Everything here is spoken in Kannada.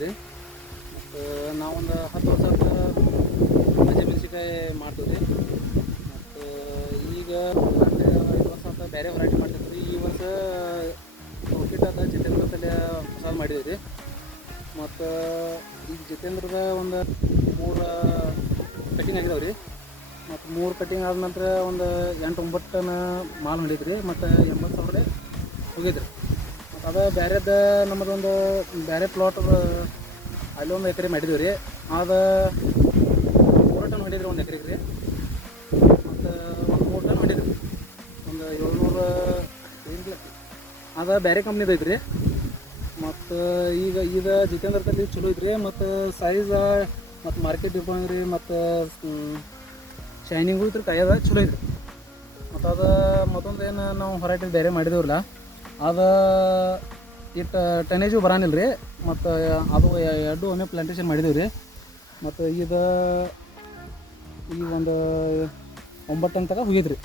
ಐತ್ರಿ. ಮತ್ತು ನಾವೊಂದು 10 ವರ್ಷ ಮಜೆ ಮೆಣಸಿನ್ಕಾಯಿ ಮಾಡ್ತೀವಿ ರೀ. ಮತ್ತು ಈಗ 5 ವರ್ಷ ಅಂತ ಬೇರೆ ವೆರೈಟಿ ಮಾಡ್ತಿದ್ವಿ ರೀ. ಈ ವರ್ಷ ರೋಕಿಟದ ಜಿತೇಂದ್ರ ತಲೆ ಹೊಸ ಮಾಡಿದ್ದೀವಿ ರೀ. ಮತ್ತು ಈಗ ಜಿತೇಂದ್ರದ ಒಂದು 3 ಕಟಿಂಗ್ ಆಗಿದಾವೆ ರೀ. ಮತ್ತು 3 ಕಟಿಂಗ್ ಆದ ನಂತರ ಒಂದು 8-9 ಟನ್ ಮಾಲ್ ಹೊಂದೈತೆ ರೀ. ಮತ್ತು 80,000 ಹೋಗಿದ್ರಿ. ಮತ್ತು ಅದು ಬೇರೆದ ನಮ್ಮದೊಂದು ಬೇರೆ ಪ್ಲಾಟ್ ಅಲ್ಲಿ 1 ಎಕರೆ ಮಾಡಿದ್ದೀವಿ ರೀ. ಅದು 3 ಟನ್ ಹೊಂದಿದ್ರಿ 1 ಎಕರೆಗೆ ರೀ. ಮತ್ತು ಒಂದು 3 ಟನ್ ಹೊಂದಿದ್ರಿ ಒಂದು 700 ಏನಿಲ್ಲ ಅದು ಬೇರೆ ಕಂಪ್ನಿದು ಐತ್ರಿ. ಮತ್ತು ಈಗ ಜಿತೇಂದ್ರ ತಲೆ ಚಲೋ ಐತ್ರಿ. ಮತ್ತು ಸೈಜ್ ಮತ್ತು ಮಾರ್ಕೆಟ್ ಡಿಪೆಂಡ್ ರೀ. ಮತ್ತು ಶೈನಿಂಗು ಇದ್ರ ಕೈಯದ ಚಲೋ ಐತ್ರಿ. ಮತ್ತು ಅದು ಮತ್ತೊಂದು ಏನು ನಾವು ಹೊರೈಟಿ ಬೇರೆ ಮಾಡಿದೇವ್ರಲ್ಲ ಅದು ಇಟ್ಟು ಟನೇಜು ಬರೋನಿಲ್ಲ ರೀ. ಮತ್ತು ಅದು 2 ಒಮ್ಮೆ ಪ್ಲಾಂಟೇಶನ್ ಮಾಡಿದೇವೆ ರೀ. ಮತ್ತು ಈಗ ಒಂದು 9 ಟನ್ ತನಕ ಹೋಗಿದ್ರಿ.